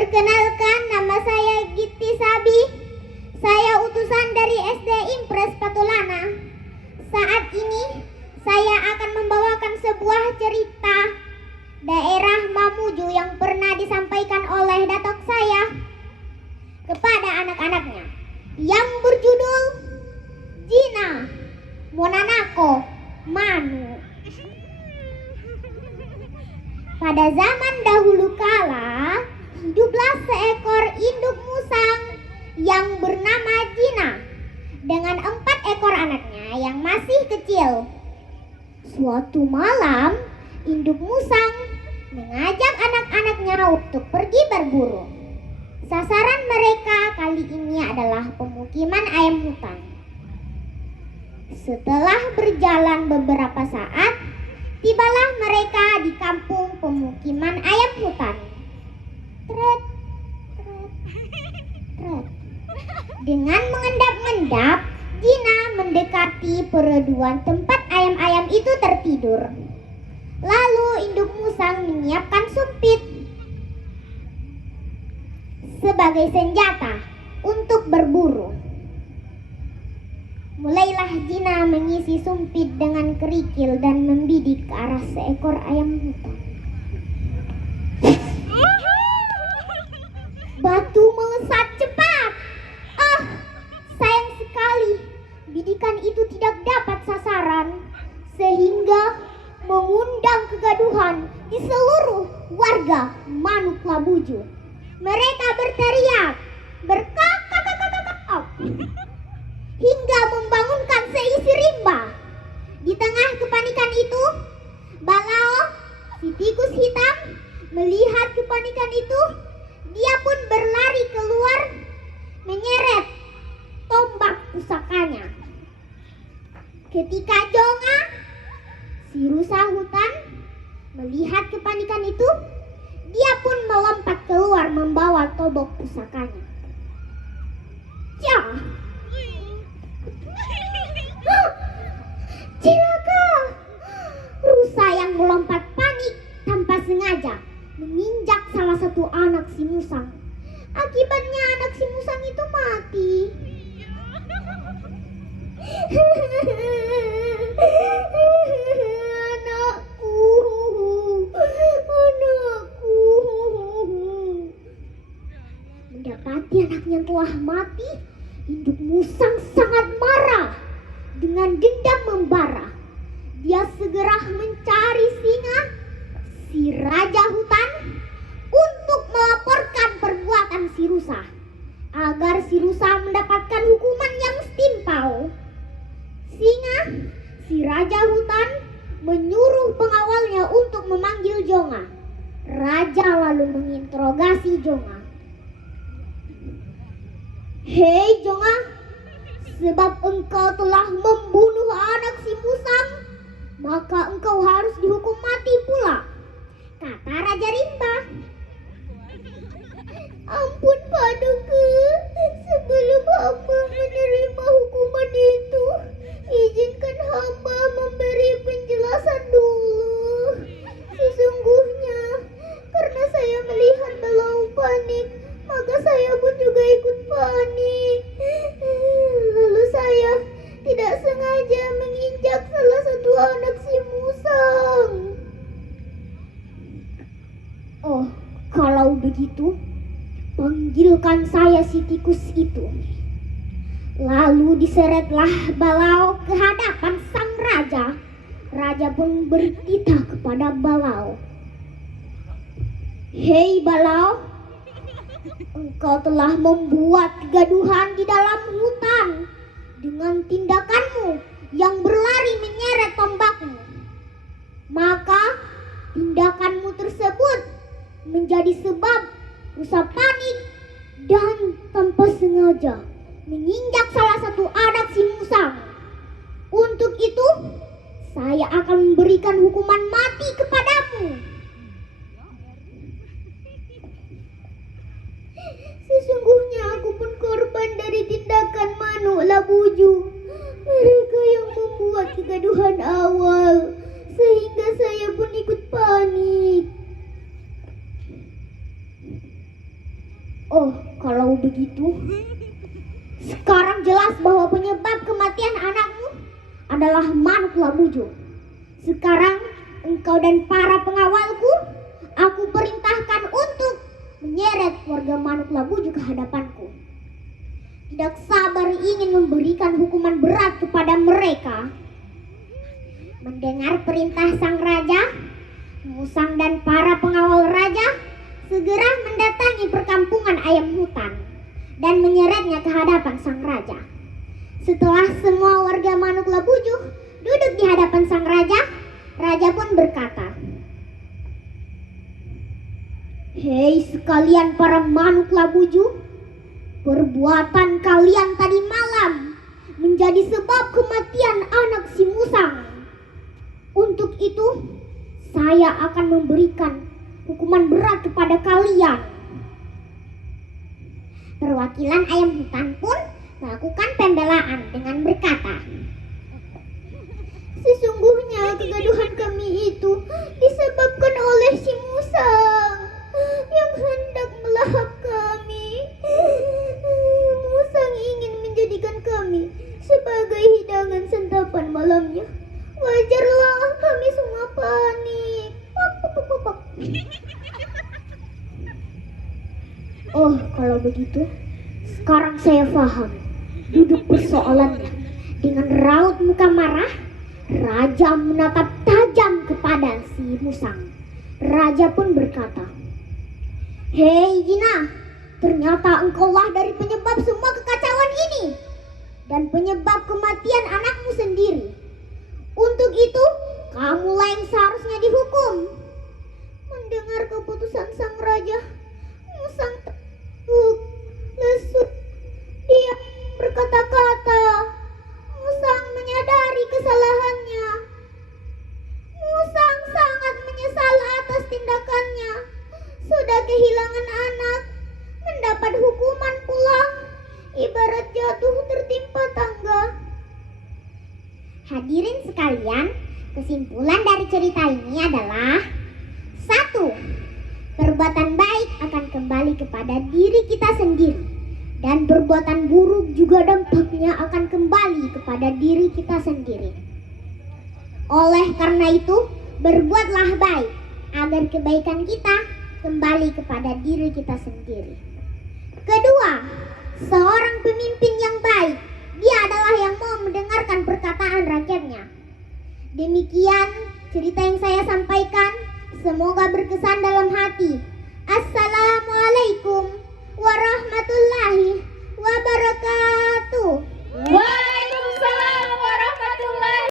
Perkenalkan, nama saya Gitti Sabi. Saya utusan dari SD Impres Patulana. Saat ini saya akan membawakan sebuah cerita daerah Mamuju yang pernah disampaikan oleh datuk saya kepada anak-anaknya, yang berjudul Jina Monanako Manu. Pada zaman dahulu kala, hiduplah seekor induk musang yang bernama Jina dengan 4 ekor anaknya yang masih kecil. Suatu malam, induk musang mengajak anak-anaknya untuk pergi berburu. Sasaran mereka kali ini adalah pemukiman ayam hutan. Setelah berjalan beberapa saat, tibalah mereka di kampung pemukiman ayam hutan. Tret, tret, tret. Dengan mengendap-endap, Jina mendekati pereduan tempat ayam-ayam itu tertidur. Lalu induk musang menyiapkan sumpit sebagai senjata untuk berburu. Mulailah Jina mengisi sumpit dengan kerikil dan membidik ke arah seekor ayam hutan. Batu melesat cepat. Sayang sekali, bidikan itu tidak dapat sasaran, sehingga mengundang kegaduhan di seluruh warga Manuk Labuju. Mereka berteriak, berkak-kak-kak-kak-kak, hingga membangunkan seisi rimba. Di tengah kepanikan itu, Balao, si tikus hitam, melihat kepanikan itu, dia pun berlari keluar menyeret tombak pusakanya. Ketika Jonga, si rusa hutan, melihat kepanikan itu, dia pun melompat keluar membawa tombak pusakanya. Celaka! Rusa yang melompat panik tanpa sengaja menginjak salah satu anak si musang. Akibatnya anak si musang itu mati. Anakku. Mendapati anaknya telah mati, induk musang sangat marah. Dengan dendam membara, dia segera mencari singa, si raja hutan, untuk melaporkan perbuatan si rusa, agar si rusa mendapatkan hukuman yang setimpal. Singa, si raja hutan, menyuruh pengawalnya untuk memanggil Jonga. Raja lalu menginterogasi Jonga. "Hei Jonga, sebab engkau telah membunuh anak si musang, maka engkau harus dihukum mati pula," kata Raja Rimba. "Ampun paduka, sebelum hamba menerima hukuman itu, izinkan hamba memberi penjelasan dulu. Sesungguhnya, karena saya melihat Balao panik, maka saya pun juga ikut panik. Lalu saya tidak sengaja menginjak salah satu anak si musang." "Oh, kalau begitu, panggilkan saya si tikus itu." Lalu diseretlah Balao ke hadapan sang raja. Raja pun bertitah kepada Balao. "Hei Balao, engkau telah membuat kegaduhan di dalam hutan dengan tindakanmu yang berlari menyeret tombakmu. Maka tindakanmu tersebut menjadi sebab rusa panik dan tanpa sengaja menginjak salah satu anak si musang. Untuk itu, saya akan memberikan hukuman mati kepadamu." "Sesungguhnya aku pun korban dari tindakan Manuk Labuju. Mereka yang membuat kegaduhan awal, sehingga saya pun ikut panik." begitu, sekarang jelas bahwa penyebab kematian anakmu adalah manuk labuju. Sekarang engkau dan para pengawalku, aku perintahkan untuk menyeret warga manuk labuju ke hadapanku. Tidak sabar ingin memberikan hukuman berat kepada mereka. Mendengar perintah sang raja, Musang dan para pengawal raja segera mendatangi perkampungan ayam hutan dan menyeretnya ke hadapan sang raja. Setelah semua warga manuk labuju duduk di hadapan sang raja, raja pun berkata, "Hei sekalian para manuk labuju, perbuatan kalian tadi malam menjadi sebab kematian anak si Musang. Untuk itu, saya akan memberikan hukuman berat kepada kalian." Perwakilan ayam hutan pun melakukan pembelaan dengan berkata, "Sesungguhnya kegaduhan kami itu disebabkan oleh si Musang yang hendak melahap kami. Musang ingin menjadikan kami sebagai hidangan santapan malamnya. Wajarlah kami semua panik." Oh, kalau begitu, sekarang saya paham duduk persoalannya. Dengan raut muka marah, raja menatap tajam kepada si Musang. Raja pun berkata, "Hei Jina, ternyata engkaulah dari penyebab semua kekacauan ini dan penyebab kematian anakmu sendiri. Untuk itu, kamulah yang seharusnya dihukum." Mendengar keputusan sang raja, Musang lesu. Dia berkata-kata. Musang menyadari kesalahannya. Musang sangat menyesal atas tindakannya. Sudah kehilangan anak, mendapat hukuman pula, ibarat jatuh tertimpa tangga. Hadirin sekalian, kesimpulan dari cerita ini adalah 1. Perbuatan baik akan kembali kepada diri kita sendiri, dan perbuatan buruk juga dampaknya akan kembali kepada diri kita sendiri. Oleh karena itu, berbuatlah baik agar kebaikan kita kembali kepada diri kita sendiri. 2. Seorang pemimpin yang baik, dia adalah yang mau mendengarkan perkataan rakyatnya. Demikian cerita yang saya sampaikan. Semoga berkesan dalam hati. Assalamualaikum.